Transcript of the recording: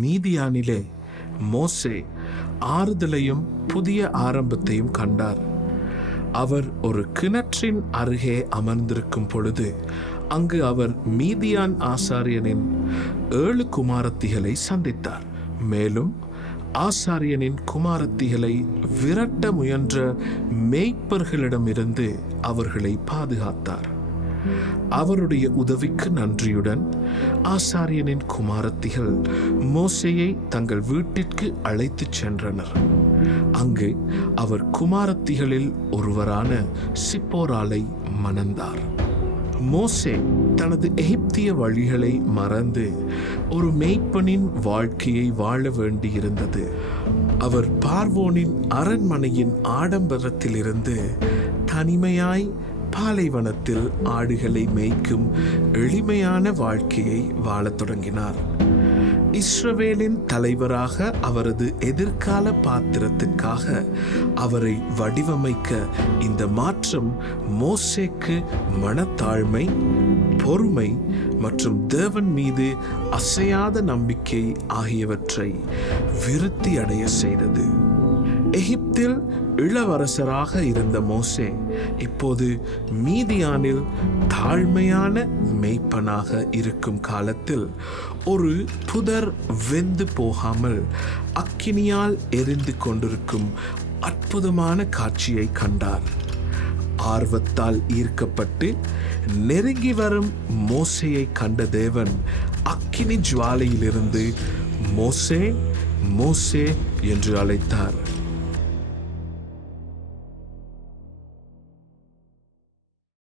மீதியானிலே மோசே ஆறுதலையும் புதிய ஆரம்பத்தையும் கண்டார். அவர் ஒரு கிணற்றின் அருகே அமர்ந்திருக்கும் பொழுது அங்கு அவர் மீதியான் ஆசாரியனின் 7 குமாரத்திகளை சந்தித்தார். மேலும் ஆசாரியனின் குமாரத்திகளை விரட்ட முயன்ற மேய்ப்பர்களிடமிருந்து அவர்களை பாதுகாத்தார். அவருடைய உதவிக்கு நன்றியுடன் ஆசாரியனின் குமாரத்திகள் மோசேயை தங்கள் வீட்டிற்கு அழைத்துச் சென்றனர். அங்கு அவர் குமாரத்திகளில் ஒருவரான சிப்போராலை மணந்தார். மோசே தனது எகிப்திய வழிகளை மறந்து ஒரு மேய்ப்பனின் வாழ்க்கையை வாழ வேண்டியிருந்தது. அவர் பார்வோனின் அரண்மனையின் ஆடம்பரத்திலிருந்து தனிமையாய் பாலைவனத்தில் ஆடுகளை மேய்க்கும் எளிமையான வாழ்க்கையை வாழத் தொடங்கினார். இஸ்ரவேலின் தலைவராக அவரது எதிர்கால பாத்திரத்துக்காக அவரை வடிவமைக்க இந்த மாற்றம் மோசேக்கு மனத்தாழ்மை, பொறுமை மற்றும் தேவன் மீது அசையாத நம்பிக்கை ஆகியவற்றை விருத்தி அடைய செய்தது. எகிப்தில் இளவரசராக இருந்த மோசே இப்போது மீதியானில் தாழ்மையான மேய்ப்பனாக இருக்கும் காலத்தில் ஒரு புதர் வெந்து போகாமல் அக்கினியால் எரிந்து கொண்டிருக்கும் அற்புதமான காட்சியை கண்டார். ஆர்வத்தால் ஈர்க்கப்பட்டு நெருங்கி வரும் மோசேயை கண்ட தேவன் அக்கினி ஜுவாலையிலிருந்து மோசே மோசே என்று அழைத்தார்.